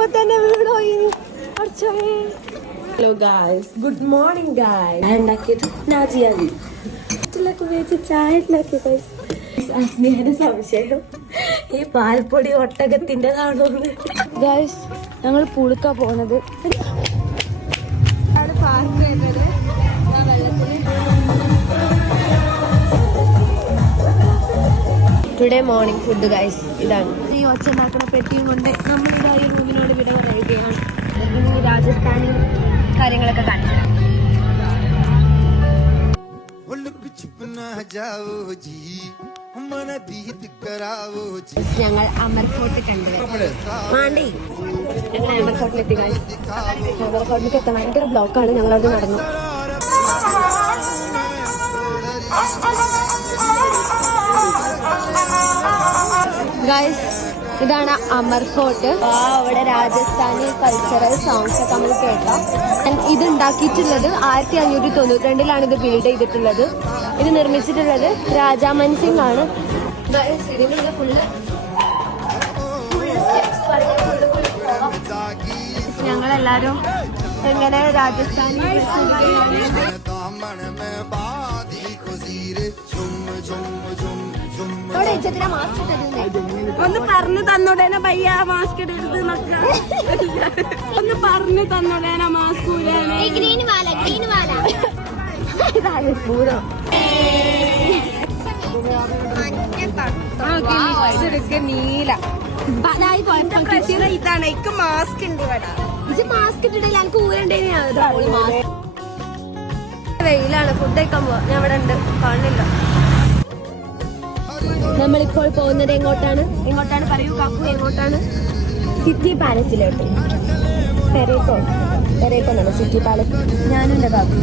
ഇപ്പൊ തന്നെ വീണോയി. Hello guys, good morning guys. ഉണ്ടാക്കിയത് നാജിയാവി ഉപയോഗിച്ച് ചായ ഉണ്ടാക്കിയ അസ്മിയുടെ സംശയം ഈ പാൽപ്പൊടി ഒട്ടകത്തിൻ്റെതാണോന്ന്. ഗായ്സ്, ഞങ്ങൾ പുളുക്ക പോണത് പാർക്ക് വരുന്നത് വെള്ളത്തിൽ. ടുഡേ മോർണിംഗ് ഫുഡ് ഗൈസ് ഇതാണ്. ഈ ഒച്ച ഉണ്ടാക്കുന്ന പെട്ടിയും കൊണ്ട് നമ്മളിവിടെ ഈ റൂമിനോട് വിട പറയുകയാണ്. ഇനി രാജസ്ഥാനി കാര്യങ്ങളൊക്കെ കാണിച്ചു. ഞങ്ങൾ അമർഫോർട്ട് കണ്ടുവരാണ്ടി ഞങ്ങൾ അമർഫോർട്ടിലെത്തി. അമർഫോർട്ടിലേക്ക് എത്താൻ ഭയങ്കര ബ്ലോക്കാണ്. ഞങ്ങളത് നടന്നു. ഗൈസ്, ഇതാണ് അമർ ഫോർട്ട്. അവിടെ രാജസ്ഥാനി കൾച്ചറൽ സോങ്സ് ഒക്കെ നമ്മൾ കേൾക്കാം. ഇത് ഉണ്ടാക്കിയിട്ടുള്ളത് 1592 ഇത് ബിൽഡ് ചെയ്തിട്ടുള്ളത്. ഇത് നിർമ്മിച്ചിട്ടുള്ളത് രാജാ മൻസിംഗ് ആണ്. ഇതിനുള്ള ഫുള്ള് ഞങ്ങളെല്ലാരും എങ്ങനെ രാജസ്ഥാനി ഒന്ന് പറഞ്ഞു തന്നോടേന പയ്യ മാസ്ക് ഇടരുത്. ഒന്ന് പറഞ്ഞു തന്നോടേന മാസ്ക് നീല ഇതാണ്. എനിക്ക് മാസ്ക് ഉണ്ട് ഇവിടെ. മാസ്ക് ഇട്ടിട്ടില്ല, എനിക്ക് ഊരണ്ടേനെയാ. വെയിലാണ്. ഫുഡ് കഴിക്കാൻ പോവാ. ഞാൻ ഇവിടെ ഉണ്ട്, കാണില്ല. നമ്മളിപ്പോൾ പോകുന്നത് എങ്ങോട്ടാണ് പറയൂ കാക്കു, എങ്ങോട്ടാണ്? സിറ്റി പാലസിലോട്ട്. പെരേക്കോ എന്നാണ് സിറ്റി പാലസ്. ഞാനും എൻ്റെ കാക്കു